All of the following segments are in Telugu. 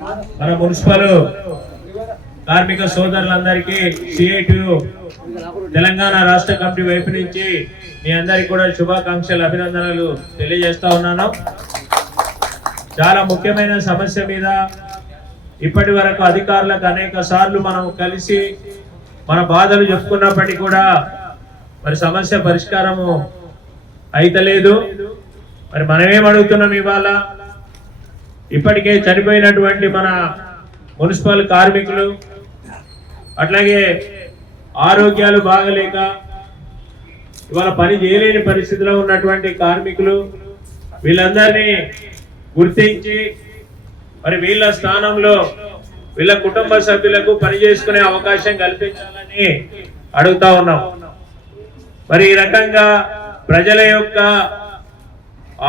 మన మున్సిపల్ కార్మిక సోదరులందరికీ సిఐటియు తెలంగాణ రాష్ట్ర కమిటీ వైపు నుంచి మీ అందరికి కూడా శుభాకాంక్షలు అభినందనలు తెలియజేస్తా ఉన్నాను. చాలా ముఖ్యమైన సమస్య మీద ఇప్పటి వరకు అధికారులకు అనేక సార్లు మనం కలిసి మన బాధలు చెప్పుకున్నప్పటికీ కూడా మరి సమస్య పరిష్కారము అయితలేదు. మరి మనమేం అడుగుతున్నాం ఇవాళ, ఇప్పటికే చనిపోయినటువంటి మన మున్సిపల్ కార్మికులు, అట్లాగే ఆరోగ్యాలు బాగలేక ఇవాళ పని చేయలేని పరిస్థితిలో ఉన్నటువంటి కార్మికులు, వీళ్ళందరినీ గుర్తించి మరి వీళ్ళ స్థానంలో వీళ్ళ కుటుంబ సభ్యులకు పని చేసుకునే అవకాశం కల్పించాలని అడుగుతా ఉన్నాం. మరి ఈ రకంగా ప్రజల యొక్క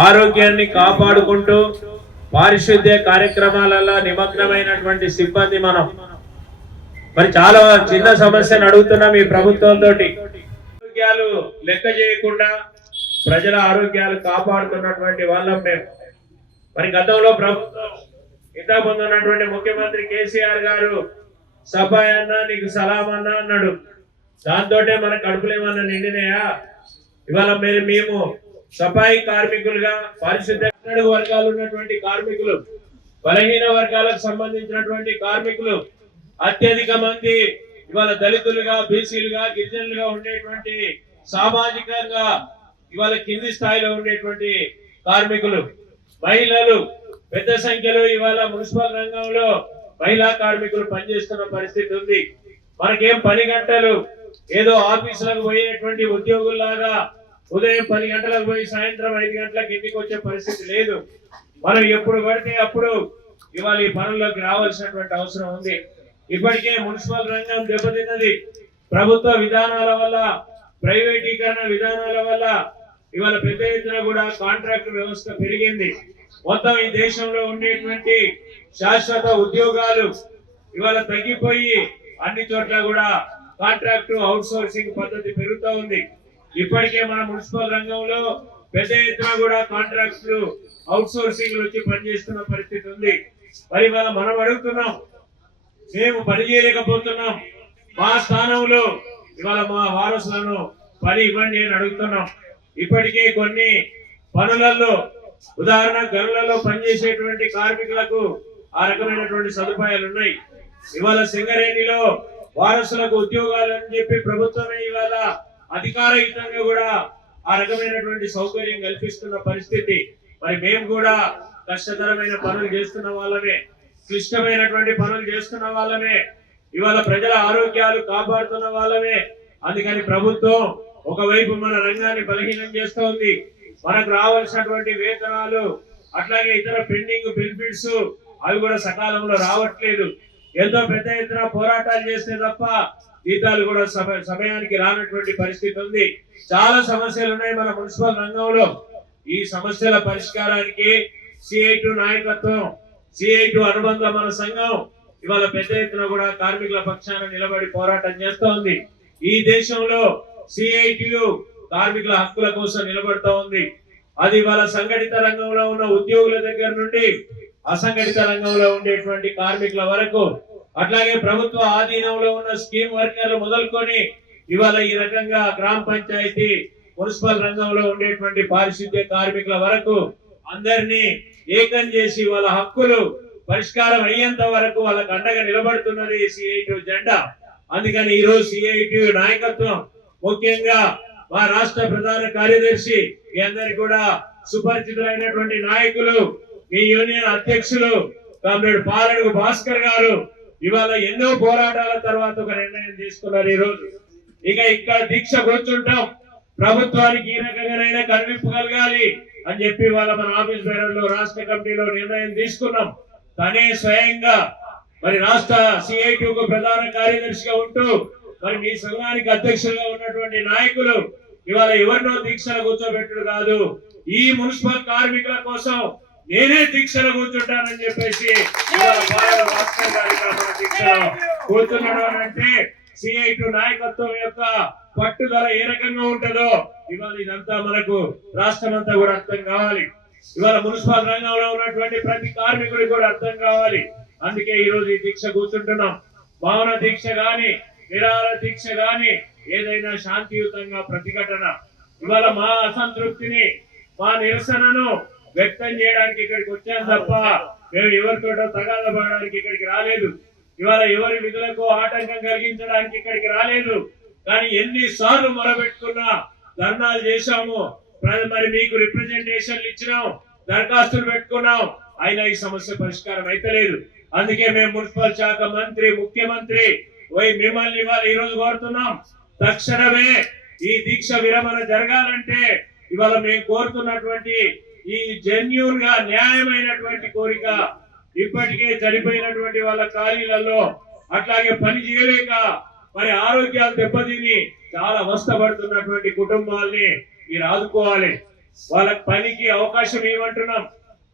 ఆరోగ్యాన్ని కాపాడుకుంటూ పారిశుద్ధ్య కార్యక్రమాలలో నిమగ్నమైనటువంటి సిబ్బంది మనం మరి చాలా చిన్న సమస్యను అడుగుతున్నాం ఈ ప్రభుత్వంతో. ఆరోగ్యాలు లెక్క చేయకుండా ప్రజల ఆరోగ్యాలు కాపాడుతున్నటువంటి వాళ్ళం మేము. మరి గతంలో ప్రభుత్వం ఇంతకుముందు ఉన్నటువంటి ముఖ్యమంత్రి కేసీఆర్ గారు సఫాయి అన్నా నీకు సలాం అన్నా అన్నాడు. దాంతో మన కడుపులు ఏమన్నా నిండినాయా? ఇవాళ మేము సఫాయి కార్మికులుగా పారిశుద్ధ్య వర్గాలు ఉన్నటువంటి కార్మికులు, బలహీన వర్గాలకు సంబంధించినటువంటి కార్మికులు అత్యధిక మంది ఇవాళ దళితులుగా, బీసీలుగా, గిరిజనులుగా ఉండేటువంటి సామాజికంగా ఇవాళ కింది స్థాయిలో ఉండేటువంటి కార్మికులు, మహిళలు పెద్ద సంఖ్యలో ఇవాళ మున్సిపల్ రంగంలో మహిళా కార్మికులు పనిచేస్తున్న పరిస్థితి ఉంది. మనకేం పని గంటలు ఏదో ఆఫీసులకు పోయేటువంటి ఉద్యోగుల్లాగా ఉదయం 10 గంటలకు పోయి సాయంత్రం 5 గంటలకు ఇంటికి వచ్చే పరిస్థితి లేదు. మనం ఎప్పుడు పడితే అప్పుడు ఇవాళ ఈ పనుల్లోకి రావాల్సినటువంటి అవసరం ఉంది. ఇప్పటికే మున్సిపల్ రంగం దెబ్బతిన్నది. ప్రభుత్వ విధానాల వల్ల, ప్రైవేటీకరణ విధానాల వల్ల ఇవాళ పెద్ద ఎత్తున కూడా కాంట్రాక్ట్ వ్యవస్థ పెరిగింది. మొత్తం ఈ దేశంలో ఉండేటువంటి శాశ్వత ఉద్యోగాలు ఇవాళ తగ్గిపోయి అన్ని చోట్ల కూడా కాంట్రాక్ట్ అవుట్ సోర్సింగ్ పద్ధతి పెరుగుతూ ఉంది. ఇప్పటికే మన మున్సిపల్ రంగంలో పెద్ద ఎత్తున కూడా కాంట్రాక్టులు అవుట్ సోర్సింగ్ వచ్చి పనిచేస్తున్న పరిస్థితి ఉంది. మరి ఇవాళ మనం అడుగుతున్నాం, మేము పని చేయలేకపోతున్నాం, మా స్థానంలో ఇవాళ మా వారసులను పని ఇవ్వండి అని అడుగుతున్నాం. ఇప్పటికే కొన్ని పనులలో ఉదాహరణ గనులలో పనిచేసేటువంటి కార్మికులకు ఆ రకమైనటువంటి సదుపాయాలు ఉన్నాయి. ఇవాళ సింగరేణిలో వారసులకు ఉద్యోగాలు అని చెప్పి ప్రభుత్వమే ఇవాళ అధికారయుతంగా కూడా ఆ రకమైనటువంటి సౌకర్యం కల్పిస్తున్న పరిస్థితి. మరి మేము కూడా కష్టతరమైన పనులు చేస్తున్న వాళ్ళమే, క్లిష్టమైనటువంటి పనులు చేస్తున్న వాళ్ళమే, ఇవాళ ప్రజల ఆరోగ్యాలు కాపాడుతున్న వాళ్ళమే. అందుకని ప్రభుత్వం ఒకవైపు మన రంగాన్ని బలహీనం చేస్తూ ఉంది. మనకు రావాల్సినటువంటి వేతనాలు అట్లాగే ఇతర పెండింగ్ బెనిఫిట్స్ అవి కూడా సకాలంలో రావట్లేదు. ఎంతో పెద్ద ఎత్తున పోరాటాలు చేస్తే తప్ప జీతాలు కూడా సమయానికి రానటువంటి పరిస్థితి ఉంది. చాలా సమస్యలు ఉన్నాయి మన మున్సిపల్ రంగంలో. ఈ సమస్యల పరిష్కారానికి సిఐటియు నాయకత్వం, సిఐటియు అనుబంధ మన సంఘం ఇవాళ పెద్ద ఎత్తున కూడా కార్మికుల పక్షాన నిలబడి పోరాటం చేస్తూ ఉంది. ఈ దేశంలో సిఐటియు కార్మికుల హక్కుల కోసం నిలబడుతూ ఉంది. అది ఇవాళ సంఘటిత రంగంలో ఉన్న ఉద్యోగుల దగ్గర నుండి అసంఘటిత రంగంలో ఉండేటువంటి కార్మికుల వరకు, అట్లాగే ప్రభుత్వ ఆధీనంలో ఉన్న స్కీమ్ వర్కర్లు మొదలుకొని ఇవాళ ఈ రకంగా గ్రామ పంచాయతీ, మున్సిపల్ రంగంలో ఉండేటువంటి పారిశుద్ధ్య కార్మికుల వరకు అందరినీ ఏకం చేసి వాళ్ళ హక్కులు పరిష్కారం అయ్యేంత వరకు వాళ్ళకు అండగా నిలబడుతున్నది సిఐటియు జెండా. అందుకని ఈ రోజు సిఐటియు నాయకత్వం, ముఖ్యంగా మా రాష్ట్ర ప్రధాన కార్యదర్శి, మీ అందరికి కూడా సుపరిచితులైనటువంటి నాయకులు, మీ యూనియన్ అధ్యక్షులు కామ్రేడ్ పాలడుగు భాస్కర్ గారు ఇవాళ ఎన్నో పోరాటాల తర్వాత ఒక నిర్ణయం తీసుకున్నారు. ఈ రోజు ఇక ఇక్కడ దీక్ష కూర్చుంటాం, ప్రభుత్వానికి ఈ రకంగానైనా కనిపింపు కలగాలి అని చెప్పి వాళ్ళ మన ఆఫీస్ బేరర్లో రాష్ట్ర కమిటీలో నిర్ణయం తీసుకున్నాం. తనే స్వయంగా మరి రాష్ట్ర సిఐటియుకు ప్రధాన కార్యదర్శిగా ఉంటూ మరి మీ సంఘానికి అధ్యక్షులుగా ఉన్నటువంటి నాయకులు ఇవాళ ఎవరినో దీక్షలు కూర్చోబెట్టడు కాదు, ఈ మున్సిపల్ కార్మికుల కోసం నేనే దీక్షలు కూర్చుంటానని చెప్పేసి దీక్షలో కూర్చున్నాడు అని అంటే సిఐటియు నాయకత్వం యొక్క పట్టుదల ఏ రకంగా ఉంటుందో ఇవాళ ఇదంతా మనకు రాష్ట్రం అంతా కూడా అర్థం కావాలి. ఇవాళ మున్సిపల్ రంగంలో ఉన్నటువంటి ప్రతి కార్మికుడికి కూడా అర్థం కావాలి. అందుకే ఈ రోజు ఈ దీక్ష కూర్చుంటున్నాం. మౌన దీక్ష గాని, నిరాహార దీక్ష గాని, ఏదైనా శాంతియుతంగా ప్రతిఘటన. ఇవాళ మా అసంతృప్తిని, మా నిరసనను వ్యక్తం చేయడానికి ఇక్కడికి వచ్చాం తప్ప మేము ఎవరితోటో తగాద పడడానికి ఇక్కడికి రాలేదు. ఇవాళ ఎవరి విధులకు ఆటంకం కలిగించడానికి ఇక్కడికి రాలేదు. కానీ ఎన్నిసార్లు మొరబెట్టుకున్నా, ధర్నాలు చేశాము, మరి మీకు రిప్రజెంటేషన్లు ఇచ్చినాం, దరఖాస్తులు పెట్టుకున్నాం, అయినా ఈ సమస్య పరిష్కారం అయితలేదు. అందుకే మేము మున్సిపల్ శాఖ మంత్రి, ముఖ్యమంత్రి మిమ్మల్ని ఇవాళ ఈ రోజు కోరుతున్నాం, తక్షణమే ఈ దీక్ష విరమణ జరగాలంటే ఇవాళ మేము కోరుతున్నటువంటి ఈ జెన్యూన్ గా న్యాయమైనటువంటి కోరిక, ఇప్పటికే చనిపోయినటువంటి వాళ్ళ ఖాళీలలో అట్లాగే పని చేయలేక మరి ఆరోగ్యాలు దెబ్బతిని చాలా అవస్థపడుతున్నటువంటి కుటుంబాల్ని మీరు ఆదుకోవాలి. వాళ్ళకి పనికి అవకాశం ఇవ్వమంటున్నాం.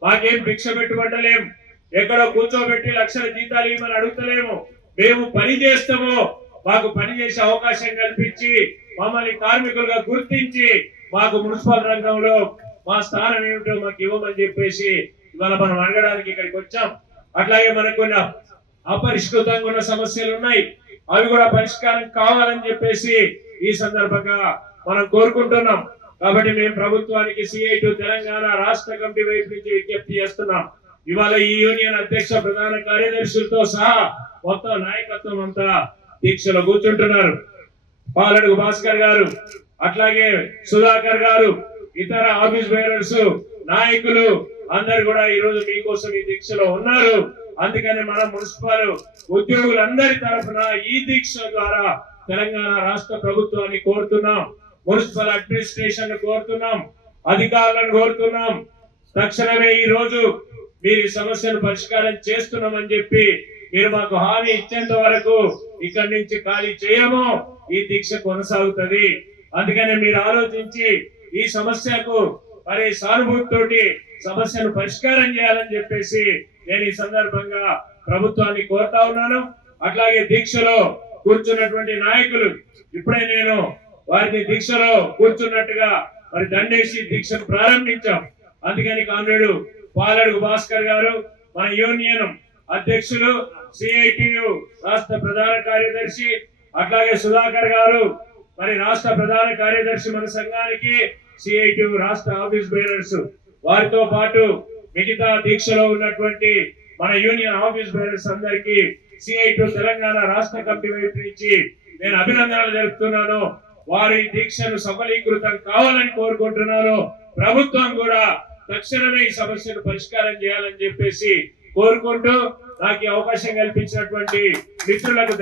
మాకేం భిక్ష పెట్టుబట్టలేం, ఎక్కడో కూర్చోబెట్టి లక్షల జీతాలు ఇవ్వమని అడుగుతలేము. మేము పని చేస్తాము, మాకు పని చేసే అవకాశం కల్పించి మమ్మల్ని కార్మికులుగా గుర్తించి మాకు మున్సిపల్ రంగంలో మా స్థానం ఏమిటో మాకు ఇవ్వమని చెప్పేసి ఇవాళ మనం అడగడానికి ఇక్కడికి వచ్చాం. అట్లాగే మనకు కొన్ని అపరిష్కృతంగా ఉన్న సమస్యలు ఉన్నాయి, అవి కూడా పరిష్కారం కావాలని చెప్పేసి ఈ సందర్భంగా మనం కోరుకుంటున్నాం. కాబట్టి మేము ప్రభుత్వానికి CI2 తెలంగాణ రాష్ట్ర కమిటీ వైపు నుంచి విజ్ఞప్తి చేస్తున్నాం. ఇవాళ ఈ యూనియన్ అధ్యక్ష, ప్రధాన కార్యదర్శులతో సహా మొత్తం నాయకత్వం అంతా దీక్షలో కూర్చుంటున్నారు. పాలడుగు భాస్కర్ గారు, అట్లాగే సుధాకర్ గారు, ఇతర ఆఫీస్ బేరర్స్, నాయకులు అందరు కూడా ఈ రోజు మీకోసం ఈ దీక్షలో ఉన్నారు. అందుకని మనం మున్సిపల్ ఉద్యోగులందరి తరఫున ఈ దీక్ష ద్వారా తెలంగాణ రాష్ట్ర ప్రభుత్వాన్ని కోరుతున్నాం, మున్సిపల్ అడ్మినిస్ట్రేషన్ కోరుతున్నాం, అధికారులను కోరుతున్నాం, తక్షణమే ఈ రోజు మీరు ఈ సమస్యను పరిష్కారం చేస్తున్నామని చెప్పి మీరు మాకు హామీ ఇచ్చేంత వరకు ఇక్కడి నుంచి ఖాళీ చేయము, ఈ దీక్ష కొనసాగుతుంది. అందుకనే మీరు ఆలోచించి ఈ సమస్యకు మరి సానుభూతితోటి సమస్యను పరిష్కారం చేయాలని చెప్పేసి నేను ఈ సందర్భంగా ప్రభుత్వాన్ని కోరుతా ఉన్నాను. అట్లాగే దీక్షలో కూర్చున్నటువంటి నాయకులు, ఇప్పుడే నేను వారిని దీక్షలో కూర్చున్నట్టుగా మరి దండేసి దీక్షను ప్రారంభించాం. అందుకని కామ్రేడు పాలడుగు భాస్కర్ గారు, మన యూనియన్ అధ్యక్షులు, CITU రాష్ట్ర ప్రధాన కార్యదర్శి, అట్లాగే సుధాకర్ గారు మరి రాష్ట్ర ప్రధాన కార్యదర్శి మన సంఘానికి, CITU రాష్ట్ర ఆఫీస్ బేరర్స్, వారితో పాటు మిగతా దీక్షలో ఉన్నటువంటి మన యూనియన్ ఆఫీస్ బేరర్స్ అందరికీ CI2 తెలంగాణ రాష్ట్ర కమిటీ వైపు నుంచి నేను అభినందనలు తెలుపుతున్నాను. వారి దీక్షను సఫలీకృతం కావాలని కోరుకుంటున్నాను. ప్రభుత్వం కూడా తక్షణమే ఈ సమస్యను పరిష్కారం చేయాలని చెప్పేసి కోరుకుంటూ నాకు ఈ అవకాశం కల్పించినటువంటి మిత్రులకు